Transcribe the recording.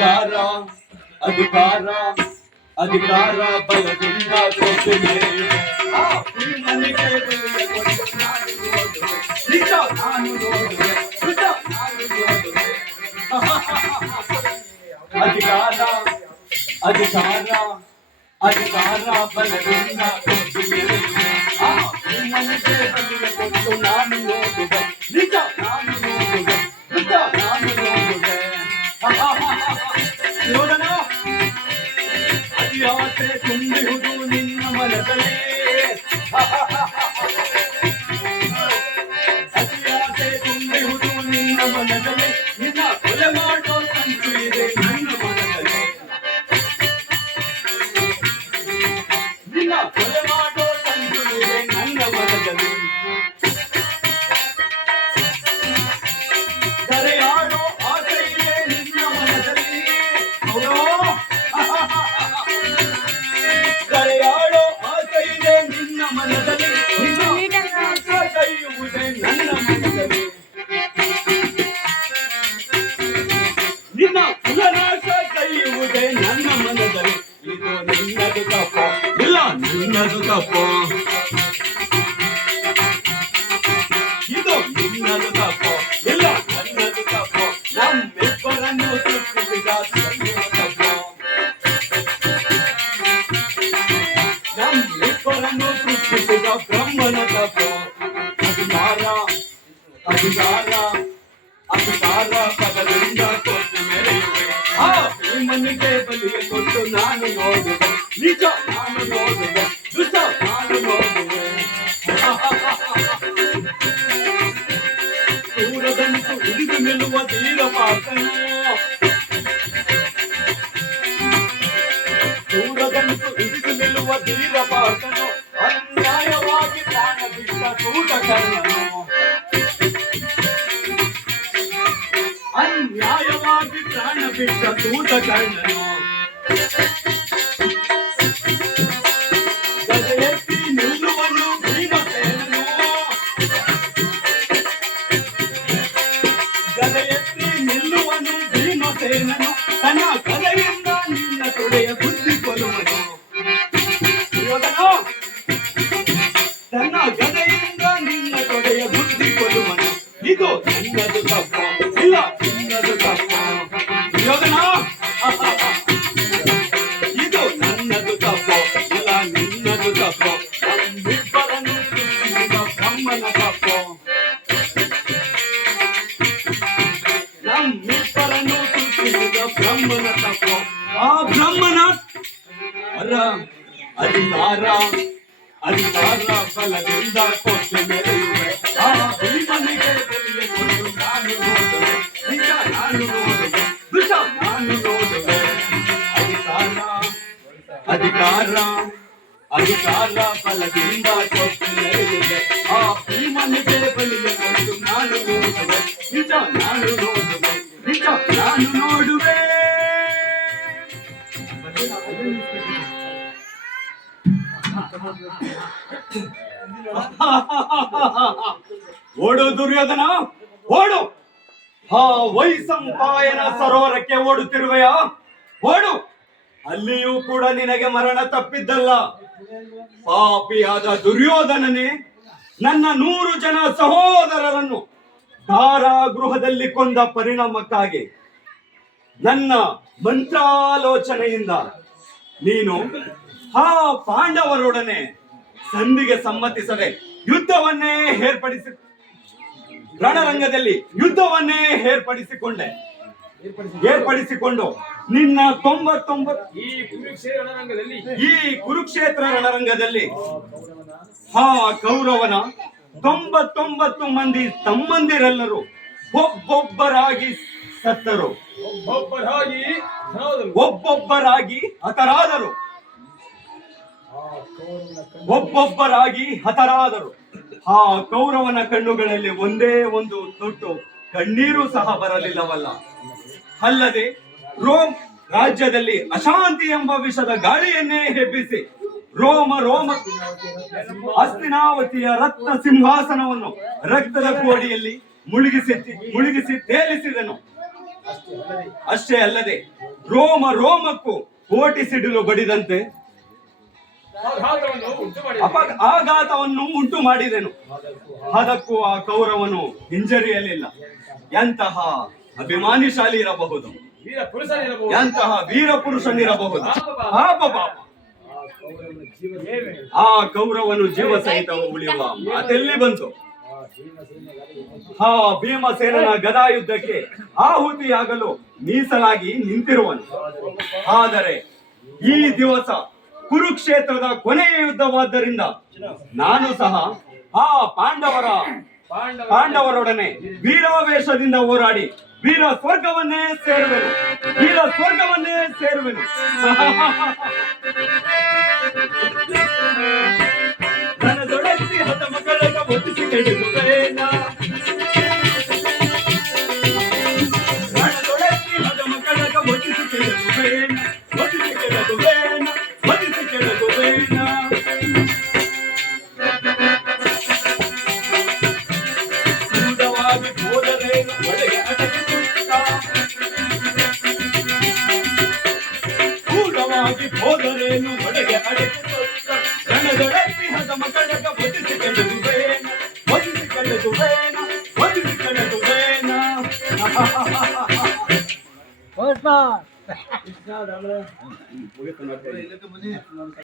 ಅಧಿಕಾರ ಅಧಿಕಾರ ಅಧಿಕಾರ ಬಲದಿಂದ ಕೊಟ್ಟು ಮನೆಗೆ ನಿಜ ನಾನು ನೋಡುವೆ ನಿಜ ನಾನು ನೋಡುವೆ ಅಧಿಕಾರ ಅಧಿಕಾರ ಅಧಿಕಾರ ಬಲದಿಂದ ಕೊಟ್ಟು ಮನೆಗೆ ಕೊಟ್ಟು ನಾನು ನೋಡುವೆ ನಿಜ ನಾನು ನೋಡುವೆ ನಿಜ ನಾನು ನೋಡುವೆ ನೋಡೋಣ ಅತಿಯಾಸೆ ತುಂಬಿಹುದು ನಿನ್ನ ಮನದಲ್ಲಿ ಅತಿಯಾಸೆ ತುಂಬಿಹುದು ನಿನ್ನ ಮನದಲ್ಲಿ ನಿನ್ನ ಕೊಲೆ ಮಾಡೋ ಸಂಚು ಇದೆ ನನ್ನ ಮನದಲ್ಲಿ ನಿನ್ನ ಕೊಲೆ ಮಾಡೋ ಸಂಚು ಇದೆ ನನ್ನ ಮನದಲ್ಲಿ ಕರೆಯಾಡೋ ಆಸೆ ಇದೆ ನಿನ್ನ ಮನದಲ್ಲಿ ಕರೆಯಾಡೋ ಆಸೆ ಇದೆ ನಿನ್ನ ಮನದಲ್ಲಿ ಕೈಯುವುದೇ ನನ್ನ ಮನದಲ್ಲಿ ನಿನ್ನ ಕುಲನಾಶ ಕೈಯುವುದೇ ನನ್ನ ಮನದಲ್ಲಿ ಇದು ನಿನ್ನದು ತಪ್ಪು ಇಲ್ಲ ನಿನ್ನದು ತಪ್ಪು ಇದು ನಿನ್ನದು ತಪ್ಪು ಇಲ್ಲ ನನ್ನದು ತಪ್ಪು ನಮ್ಮಿಬ್ಬರನ್ನು ಸೃಷ್ಟಿಸಿದ ತಪ್ಪು ನಮ್ಮಿಬ್ಬರನ್ನು ಸೃಷ್ಟಿಸಿದ ಬ್ರಹ್ಮನ ತಪ್ಪು ಅಧಿಕಾರ ಅಧಿಕಾರ ಅಧಿಕಾರ ಪದದಿಂದ ಕೊಟ್ಟು ಮೆರೆಯುವೆ ಆ ಮನೆಗೆ ಬಲಿಯ ಕೊಟ್ಟು ನಾನು ನೋಡುವೆ ನಿಜ ನಾನು ನೋಡುವೆ ನಿಜ ನಾನು ನೋಡುವೆ ದೂರದಂತೂ ಹಿಡಿದು ನಿಲ್ಲುವ ಧೀರ ಪಾತನು ದೂರದಂತೂ ಹಿಡಿದು ನಿಲ್ಲುವ ಧೀರ ಪಾತನು ಅನ್ಯಾಯವಾಗಿ ಪ್ರಾಣ ಬಿಟ್ಟ ಸೂತಕರ್ಣನು ಅನ್ಯಾಯವಾಗಿ ಪ್ರಾಣ ಬಿಟ್ಟ ಸೂತಕರ್ಣನು ಗದೆ ಎತ್ತಿ ನಿಲ್ಲುವನು ಭೀಮಸೇನನು ಗದೆ ಎತ್ತಿ ನಿಲ್ಲುವನು ಭೀಮಸೇನನು ತನ್ನ ಗದೆಯಿಂದ ನಿನ್ನ ತೊಡೆಯ ಬುದ್ಧಿ ಕೊಲ್ಲುವನು ತನ್ನ ಗದೆಯಿಂದ ನಿನ್ನ ತೊಡೆಯ ಬುದ್ಧಿ ಕೊಲ್ಲುವನು ಇದು ನನ್ನದು ತಪ್ಪು ಇಲ್ಲ ನಿನ್ನದು ತಪ್ಪು ಯೋಧನ ಇದು ನನ್ನದು ತಪ್ಪು ಇಲ್ಲ ನಿನ್ನದು ತಪ್ಪು ನಮ್ಮಿಬ್ಬರನ್ನು ಸೃಷ್ಟಿಸಿದ ಬ್ರಹ್ಮನ ತಪ್ಪು ನಮ್ಮಿಬ್ಬರನ್ನು ಸೃಷ್ಟಿಸಿದ ಬ್ರಹ್ಮನ ತಪ್ಪು ಆ ಬ್ರಹ್ಮನ ಅಧಿಕಾರ ಅಧಿಕಾರ ಬಲದಿಂದ ಕೊಟ್ಟು ಮೆರೆಯುವೆ ಆ ಭೀಮನಿಗೆ ಬಲಿಯ ಕೊಟ್ಟು ನಾನು ನೋಡುವೆ ನಿಜ ನಾನು ನೋಡುವೆ ನಿಜ ನಾನು ನೋಡುವೆ ಅಧಿಕಾರ ಅಧಿಕಾರ ಅಧಿಕಾರ ಬಲದಿಂದ ಕೊಟ್ಟು ಮೆರೆಯುವೆ ಆ ಭೀಮನಿಗೆ ಬಲಿಯ ಕೊಟ್ಟು ನಾನು ನೋಡುವೆ ನಿಜ ನಾನು ನೋಡುವೆ ನಿಜ ನಾನು ನೋಡುವೆ ಓಡು ದುರ್ಯೋಧನ ಓಡು ಹಾ ವೈಸಂಪಾಯನ ಸರೋವರಕ್ಕೆ ಓಡುತ್ತಿರುವೆಯ ಓಡು ಅಲ್ಲಿಯೂ ಕೂಡ ನಿನಗೆ ಮರಣ ತಪ್ಪಿದ್ದಲ್ಲ ಪಾಪಿಯಾದ ದುರ್ಯೋಧನನೇ ನನ್ನ 100 ಜನ ಸಹೋದರರನ್ನು ಕಾರಾಗೃಹದಲ್ಲಿ ಕೊಂದ ಪರಿಣಾಮಕ್ಕಾಗಿ ನನ್ನ ಮಂತ್ರಾಲೋಚನೆಯಿಂದ ನೀನು ಆ ಪಾಂಡವರೊಡನೆ ಸಂಧಿಗೆ ಸಮ್ಮತಿಸದೆ ಯುದ್ಧವನ್ನೇ ರಣರಂಗದಲ್ಲಿ ಯುದ್ಧವನ್ನೇ ಏರ್ಪಡಿಸಿಕೊಂಡು ನಿನ್ನ 99 ಈ ಕುರುಕ್ಷೇತ್ರ ರಣರಂಗದಲ್ಲಿ ಆ ಕೌರವನ 99 ಮಂದಿ ತಮ್ಮಂದಿರೆಲ್ಲರೂ ಒಬ್ಬೊಬ್ಬರಾಗಿ ಸತ್ತರು, ಒಬ್ಬೊಬ್ಬರಾಗಿ ಹತರಾದರು. ಆ ಕೌರವನ ಕಣ್ಣುಗಳಲ್ಲಿ ಒಂದೇ ಒಂದು ತೊಟ್ಟು ಕಣ್ಣೀರು ಸಹ ಬರಲಿಲ್ಲವಲ್ಲ. ಅಲ್ಲದೆ ರೋಮ್ ರಾಜ್ಯದಲ್ಲಿ ಅಶಾಂತಿ ಎಂಬ ವಿಷದ ಗಾಳಿಯನ್ನೇ ಹೆಬ್ಬಿಸಿ ರೋಮ ಹಸ್ತಿನಾವತಿಯ ರತ್ನ ಸಿಂಹಾಸನವನ್ನು ರಕ್ತದ ಕೋಡಿಯಲ್ಲಿ ಮುಳುಗಿಸಿ ತೇಲಿಸಿದನು. ಅಷ್ಟೇ ಅಲ್ಲದೆ ರೋಮ ರೋಮಕ್ಕೂ ಕೋಟಿ ಸಿಡಿಲು ಬಡಿದಂತೆ ಆಘಾತವನ್ನು ಉಂಟು ಮಾಡಿ ಆಘಾತವನ್ನು ಉಂಟು ಮಾಡಿದೆನು. ಅದಕ್ಕೂ ಆ ಕೌರವನು ಹಿಂಜರಿಯಲಿಲ್ಲ. ಎಂತಹ ಅಭಿಮಾನಿಶಾಲಿ ಇರಬಹುದು, ವೀರ ಪುರುಷನಿರಬಹುದು. ಎಂತಹ ವೀರ ಪುರುಷನಿರಬಹುದು. ಪಾಪ ಪಾಪ, ಆ ಕೌರವನು ಜೀವ ಸಹಿತ ಉಳಿಯುವ ಮಾತೆಲ್ಲಿ ಬಂತು? ಆ ಭೀಮಸೇನನ ಗದಾಯುದ್ಧಕ್ಕೆ ಆಹುತಿಯಾಗಲು ಮೀಸಲಾಗಿ ನಿಂತಿರುವನು. ಆದರೆ ಈ ದಿವಸ ಕುರುಕ್ಷೇತ್ರದ ಕೊನೆಯ ಯುದ್ಧವಾದ್ದರಿಂದ ನಾನು ಸಹ ಆ ಪಾಂಡವರೊಡನೆ ವೀರಾವೇಶದಿಂದ ಹೋರಾಡಿ ವೀರ ಸ್ವರ್ಗವನ್ನೇ ಸೇರುವೆನು, ವೀರ ಸ್ವರ್ಗವನ್ನೇ ಸೇರುವೆನು. ನನದೊಡತಿ ಹತ ಮಕ್ಕಳಗ ಒತ್ತಿಸಿ ಕೆಡುವೆನ, ನನದೊಡತಿ ಹತ ಮಕ್ಕಳಗ ಒತ್ತಿಸಿ ಕೆಡುವೆನ, ಒತ್ತಿಸಿ ಕೆಡುವೆನ, ಒತ್ತಿಸಿ ಕೆಡುವೆನ. ಕ್ರೂರವಾಗಿ ಹೋದರೇನು ಒಳಗೆ ಅಡಗಿಸುತ್ತ, ಕ್ರೂರವಾಗಿ ಹೋದರೇನು ಒಳಗೆ ಅಡಗಿಸುತ್ತ, ನನದೊಡತಿ ಹತ ಮಕ್ಕಳಗ ಒತ್ತಿಸಿ ಕೆಡುವೆನ, ಒತ್ತಿಸಿ ಕೆಡುವೆನ, ಒತ್ತಿಸಿ ಕೆಡುವೆನ. Post